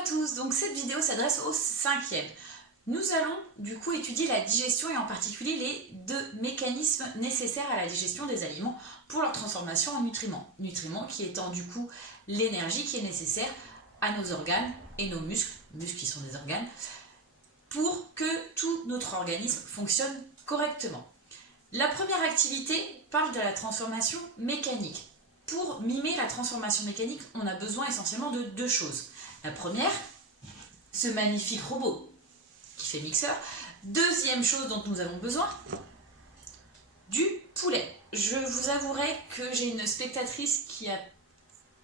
à tous, donc cette vidéo s'adresse au 5e. Nous allons du coup étudier la digestion et en particulier les deux mécanismes nécessaires à la digestion des aliments pour leur transformation en nutriments. Nutriments qui étant du coup l'énergie qui est nécessaire à nos organes et nos muscles qui sont des organes, pour que tout notre organisme fonctionne correctement. La première activité parle de la transformation mécanique. Pour mimer la transformation mécanique, on a besoin essentiellement de deux choses. La première, ce magnifique robot qui fait mixeur. Deuxième chose dont nous avons besoin, du poulet. Je vous avouerai que j'ai une spectatrice qui a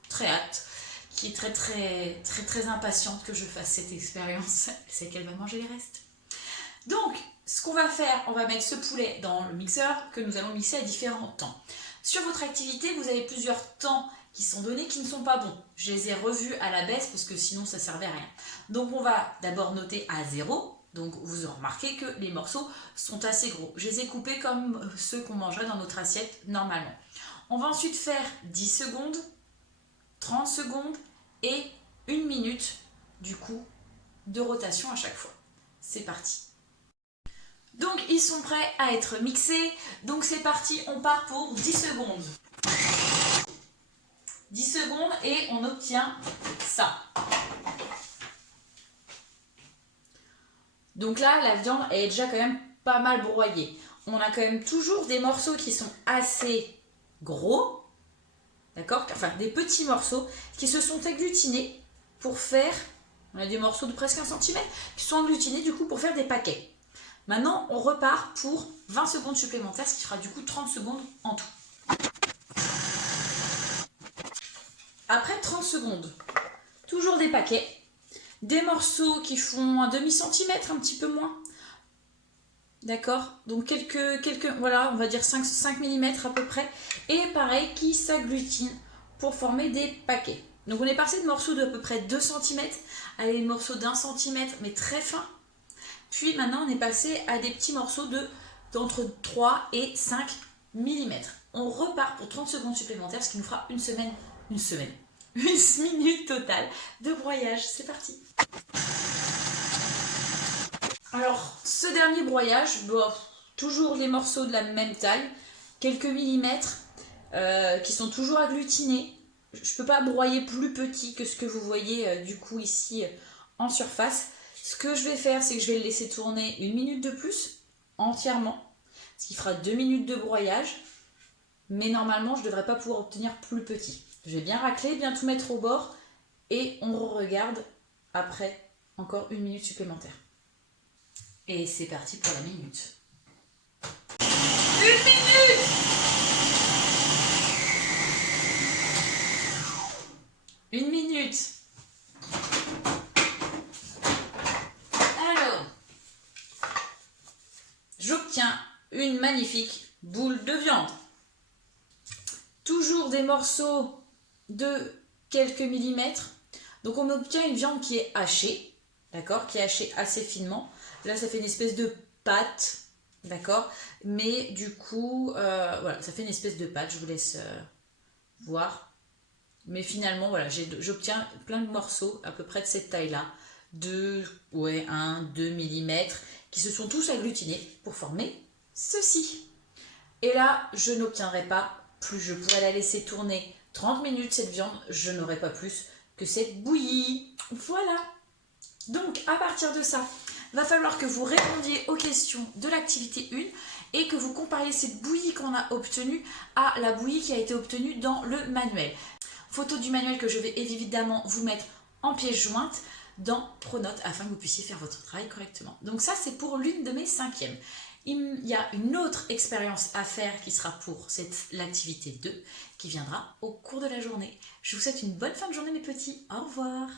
très hâte, qui est très impatiente que je fasse cette expérience. C'est qu'elle va manger les restes. Donc, ce qu'on va faire, on va mettre ce poulet dans le mixeur que nous allons mixer à différents temps. Sur votre activité, vous avez plusieurs temps qui sont donnés qui ne sont pas bons. Je les ai revus à la baisse parce que sinon ça ne servait à rien. Donc on va d'abord noter à 0. Donc vous remarquez que les morceaux sont assez gros. Je les ai coupés comme ceux qu'on mangerait dans notre assiette normalement. On va ensuite faire 10 secondes, 30 secondes et 1 minute du coup de rotation à chaque fois. C'est parti. Donc ils sont prêts à être mixés, donc c'est parti, on part pour 10 secondes. 10 secondes et on obtient ça. Donc là, la viande est déjà quand même pas mal broyée. On a quand même toujours des morceaux qui sont assez gros, d'accord? Enfin, des petits morceaux qui se sont agglutinés pour faire, on a des morceaux de presque 1 cm qui sont agglutinés du coup pour faire des paquets. Maintenant, on repart pour 20 secondes supplémentaires, ce qui fera du coup 30 secondes en tout. Après 30 secondes, toujours des paquets, des morceaux qui font un demi-centimètre, un petit peu moins. D'accord? Donc voilà, on va dire 5 mm à peu près. Et pareil, qui s'agglutinent pour former des paquets. Donc on est passé de morceaux d'à peu près 2 cm à des morceaux d'1 cm, mais très fins. Puis maintenant, on est passé à des petits morceaux d'entre 3 et 5 mm. On repart pour 30 secondes supplémentaires, ce qui nous fera une minute totale de broyage. C'est parti. Alors, ce dernier broyage, toujours les morceaux de la même taille, quelques millimètres, qui sont toujours agglutinés. Je ne peux pas broyer plus petit que ce que vous voyez du coup ici en surface. Ce que je vais faire, c'est que je vais le laisser tourner 1 minute de plus, entièrement, ce qui fera 2 minutes de broyage, mais normalement, je ne devrais pas pouvoir obtenir plus petit. Je vais bien racler, bien tout mettre au bord, et on regarde après encore 1 minute supplémentaire. Et c'est parti pour la minute. 1 minute! Une minute. J'obtiens une magnifique boule de viande. Toujours des morceaux de quelques millimètres. Donc on obtient une viande qui est hachée, d'accord, qui est hachée assez finement. Là, ça fait une espèce de pâte, d'accord, mais du coup, voilà, ça fait une espèce de pâte. Je vous laisse voir. Mais finalement, voilà, j'obtiens plein de morceaux à peu près de cette taille-là, de 1-2 mm, qui se sont tous agglutinés pour former ceci. Et là, je n'obtiendrai pas plus, je pourrais la laisser tourner 30 minutes cette viande, je n'aurai pas plus que cette bouillie. Voilà. Donc, à partir de ça, va falloir que vous répondiez aux questions de l'activité 1 et que vous compariez cette bouillie qu'on a obtenue à la bouillie qui a été obtenue dans le manuel. Photo du manuel que je vais évidemment vous mettre en pièce jointe dans Pronote afin que vous puissiez faire votre travail correctement. Donc ça, c'est pour l'une de mes 5e. Il y a une autre expérience à faire qui sera pour l'activité 2 qui viendra au cours de la journée. Je vous souhaite une bonne fin de journée mes petits. Au revoir.